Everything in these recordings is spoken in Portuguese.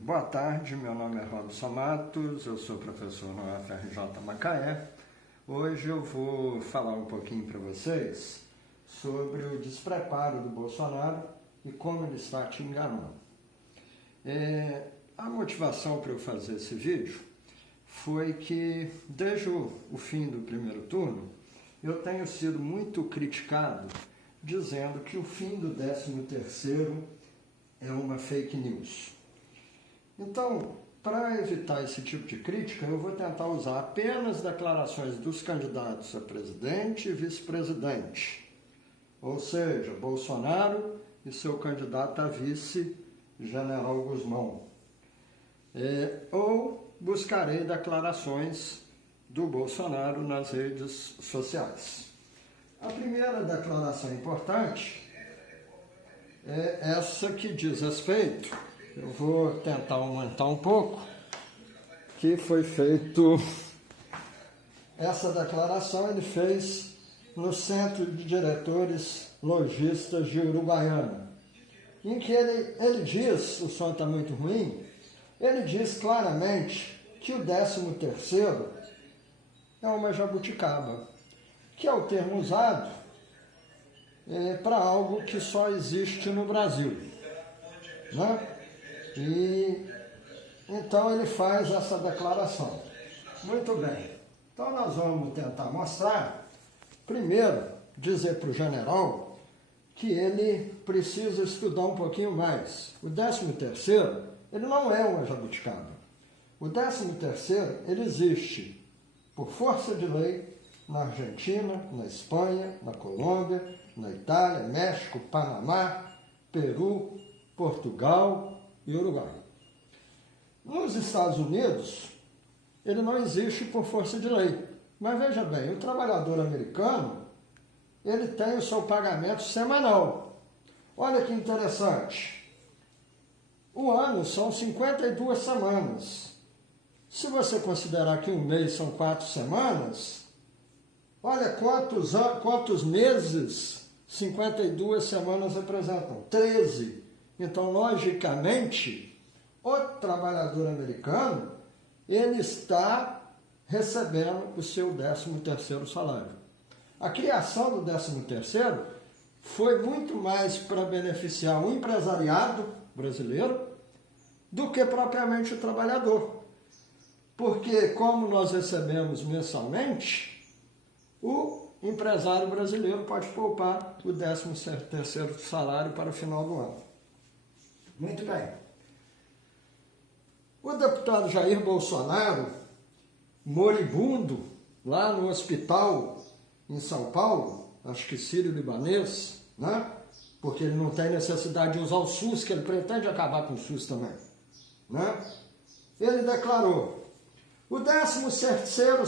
Boa tarde, meu nome é Robson Matos, eu sou professor na UFRJ Macaé. Hoje eu vou falar um pouquinho para vocês sobre o despreparo do Bolsonaro e como ele está te enganando. A motivação para eu fazer esse vídeo foi que, desde o fim do primeiro turno, eu tenho sido muito criticado dizendo que o fim do 13º é uma fake news. Então, para evitar esse tipo de crítica, eu vou tentar usar apenas declarações dos candidatos a presidente e vice-presidente, ou seja, Bolsonaro e seu candidato a vice, General Guzmão. Ou buscarei declarações do Bolsonaro nas redes sociais. A primeira declaração importante é essa que diz respeito, eu vou tentar aumentar um pouco, que foi feito, essa declaração ele fez no Centro de Diretores Lojistas de Uruguaiana, em que ele diz, o som está muito ruim, ele diz claramente que o 13º é uma jabuticaba, que é o termo usado para algo que só existe no Brasil, né? E então ele faz essa declaração. Muito bem. Então nós vamos tentar mostrar, primeiro, dizer para o general que ele precisa estudar um pouquinho mais. O 13º, ele não é uma jabuticaba. O 13º, ele existe por força de lei na Argentina, na Espanha, na Colômbia, na Itália, México, Panamá, Peru, Portugal e Uruguai. Nos Estados Unidos, ele não existe por força de lei. Mas veja bem, o trabalhador americano, ele tem o seu pagamento semanal. Olha que interessante. O ano são 52 semanas. Se você considerar que um mês são 4 semanas, olha quantos meses 52 semanas representam. 13. Então, logicamente, o trabalhador americano, ele está recebendo o seu 13º salário. A criação do 13º foi muito mais para beneficiar o empresariado brasileiro do que propriamente o trabalhador. Porque, como nós recebemos mensalmente, o empresário brasileiro pode poupar o 13º salário para o final do ano. Muito bem. O deputado Jair Bolsonaro, moribundo, lá no hospital em São Paulo, acho que sírio-libanês, né? Porque ele não tem necessidade de usar o SUS, que ele pretende acabar com o SUS também, né? Ele declarou: o 13º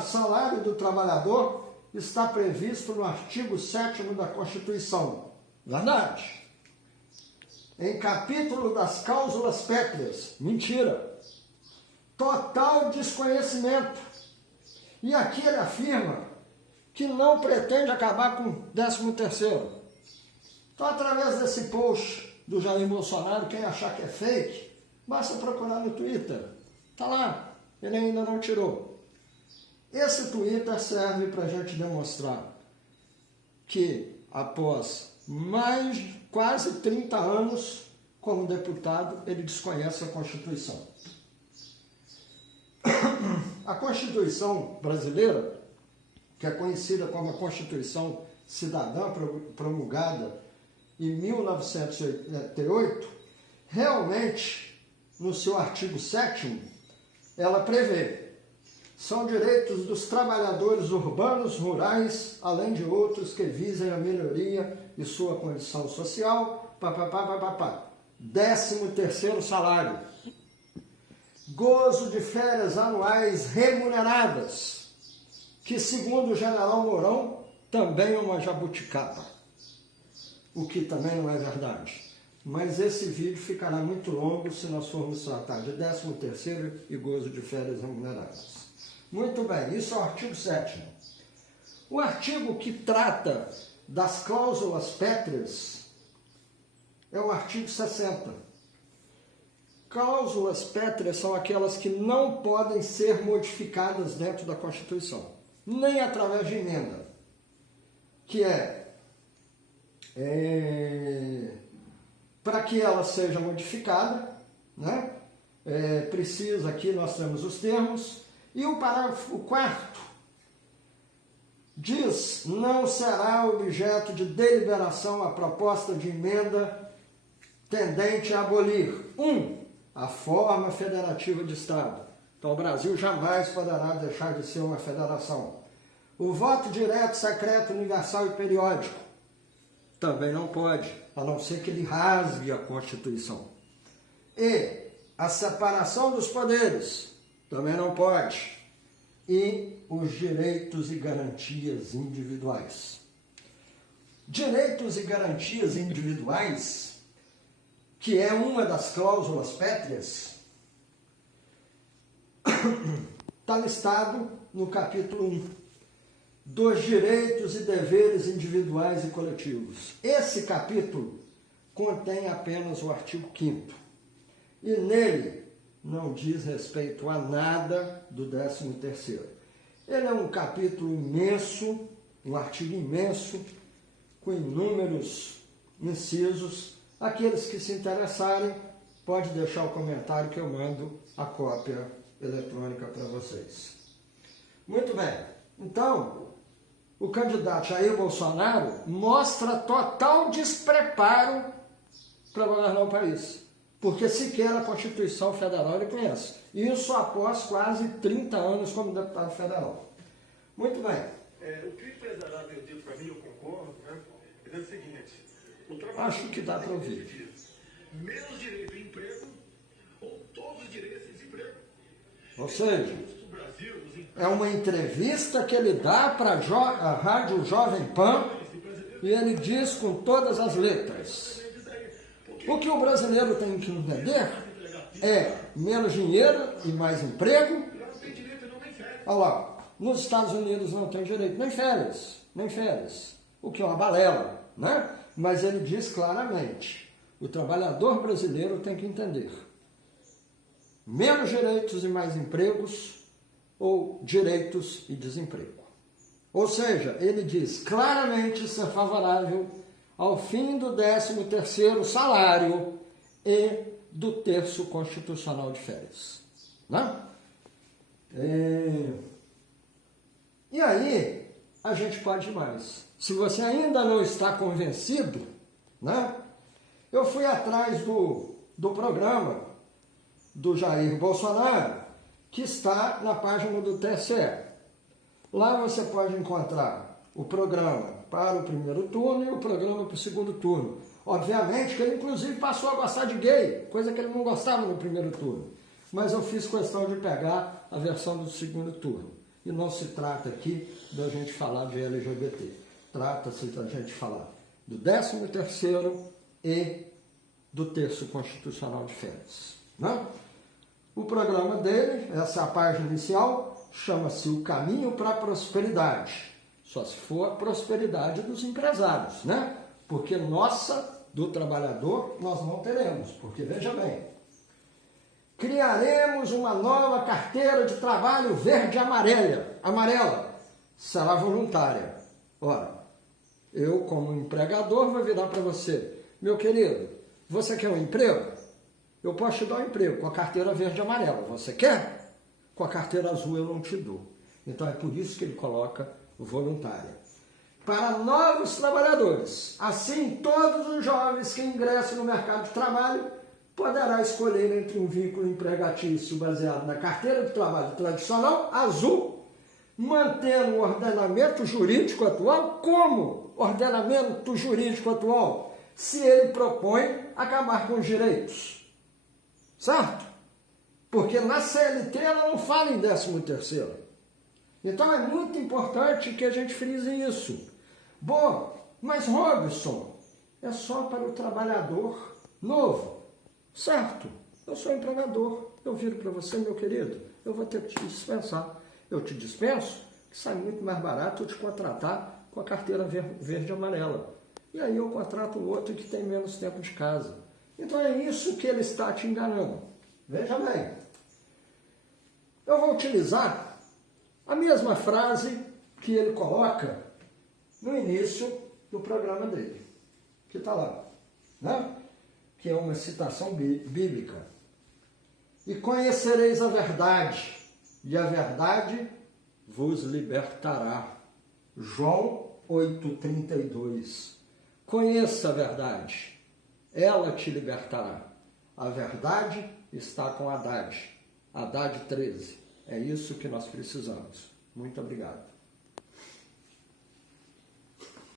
salário do trabalhador está previsto no artigo 7º da Constituição. Verdade. Em capítulo das cláusulas pétreas. Mentira. Total desconhecimento. E aqui ele afirma que não pretende acabar com o 13º. Então, através desse post do Jair Bolsonaro, quem achar que é fake, basta procurar no Twitter. Está lá. Ele ainda não tirou. Esse Twitter serve para a gente demonstrar que, após quase 30 anos como deputado, ele desconhece a Constituição. A Constituição brasileira, que é conhecida como a Constituição Cidadã, promulgada em 1988, realmente, no seu artigo 7º, ela prevê: são direitos dos trabalhadores urbanos, rurais, além de outros que visem a melhoria de sua condição social, 13º salário. Gozo de férias anuais remuneradas, que segundo o general Mourão, também é uma jabuticaba. O que também não é verdade. Mas esse vídeo ficará muito longo se nós formos tratar de 13º e gozo de férias remuneradas. Muito bem, isso é o artigo 7º. O artigo que trata das cláusulas pétreas é o artigo 60, Cláusulas pétreas são aquelas que não podem ser modificadas dentro da Constituição, nem através de emenda, que para que ela seja modificada, né? Precisa, aqui nós temos os termos, e o parágrafo 4º diz: não será objeto de deliberação a proposta de emenda tendente a abolir a forma federativa de Estado. Então o Brasil jamais poderá deixar de ser uma federação. O voto direto, secreto, universal e periódico também não pode, a não ser que ele rasgue a Constituição. E a separação dos poderes também não pode. E os direitos e garantias individuais. Direitos e garantias individuais, que é uma das cláusulas pétreas, está listado no capítulo 1, dos direitos e deveres individuais e coletivos. Esse capítulo contém apenas o artigo 5º, e nele não diz respeito a nada do 13º. Ele é um capítulo imenso, um artigo imenso, com inúmeros incisos. Aqueles que se interessarem, pode deixar o comentário que eu mando a cópia eletrônica para vocês. Muito bem. Então, o candidato Jair Bolsonaro mostra total despreparo para governar o país, porque sequer a Constituição Federal ele conhece. Isso após quase 30 anos como deputado federal. Muito bem. O que o empresariado tem dito para mim, eu concordo, né? É o seguinte: acho que dá para ouvir. Menos direito de emprego ou todos os direitos de desemprego. Ou seja, é uma entrevista que ele dá para a Rádio Jovem Pan e ele diz com todas as letras. O que o brasileiro tem que entender é menos dinheiro e mais emprego. Olha lá, nos Estados Unidos não tem direito nem férias, o que é uma balela, né? Mas ele diz claramente, o trabalhador brasileiro tem que entender: menos direitos e mais empregos, ou direitos e desemprego. Ou seja, ele diz claramente ser favorável ao fim do 13º salário e do terço constitucional de férias. Né? E aí, a gente pode ir mais. Se você ainda não está convencido, né? Eu fui atrás do programa do Jair Bolsonaro, que está na página do TSE. Lá você pode encontrar o programa para o primeiro turno e o programa para o segundo turno. Obviamente que ele inclusive passou a gostar de gay, coisa que ele não gostava no primeiro turno. Mas eu fiz questão de pegar a versão do segundo turno. E não se trata aqui da gente falar de LGBT. Trata-se da gente falar do 13º e do terço constitucional de férias. Né? O programa dele, essa é a página inicial, chama-se O Caminho para a Prosperidade. Só se for a prosperidade dos empresários, né? Porque nossa, do trabalhador, nós não teremos. Porque, veja bem, criaremos uma nova carteira de trabalho verde e amarela. Será voluntária. Ora, eu, como empregador, vou virar para você: meu querido, você quer um emprego? Eu posso te dar um emprego com a carteira verde e amarela. Você quer? Com a carteira azul eu não te dou. Então é por isso que ele coloca voluntária. Para novos trabalhadores, assim todos os jovens que ingressam no mercado de trabalho poderá escolher entre um vínculo empregatício baseado na carteira de trabalho tradicional, azul, mantendo o ordenamento jurídico atual como ordenamento jurídico atual, se ele propõe acabar com os direitos. Certo? Porque na CLT ela não fala em 13º. Então é muito importante que a gente frise isso. Bom, mas Robson, é só para o trabalhador novo. Certo, eu sou empregador. Eu viro para você, meu querido, eu vou ter que te dispensar. Eu te dispenso, que sai muito mais barato eu te contratar com a carteira verde e amarela. E aí eu contrato o outro que tem menos tempo de casa. Então é isso que ele está te enganando. Veja bem, eu vou utilizar a mesma frase que ele coloca no início do programa dele, que está lá, né? Que é uma citação bíblica. E conhecereis a verdade, e a verdade vos libertará. João 8,32. Conheça a verdade, ela te libertará. A verdade está com Haddad. Haddad 13. É isso que nós precisamos. Muito obrigado.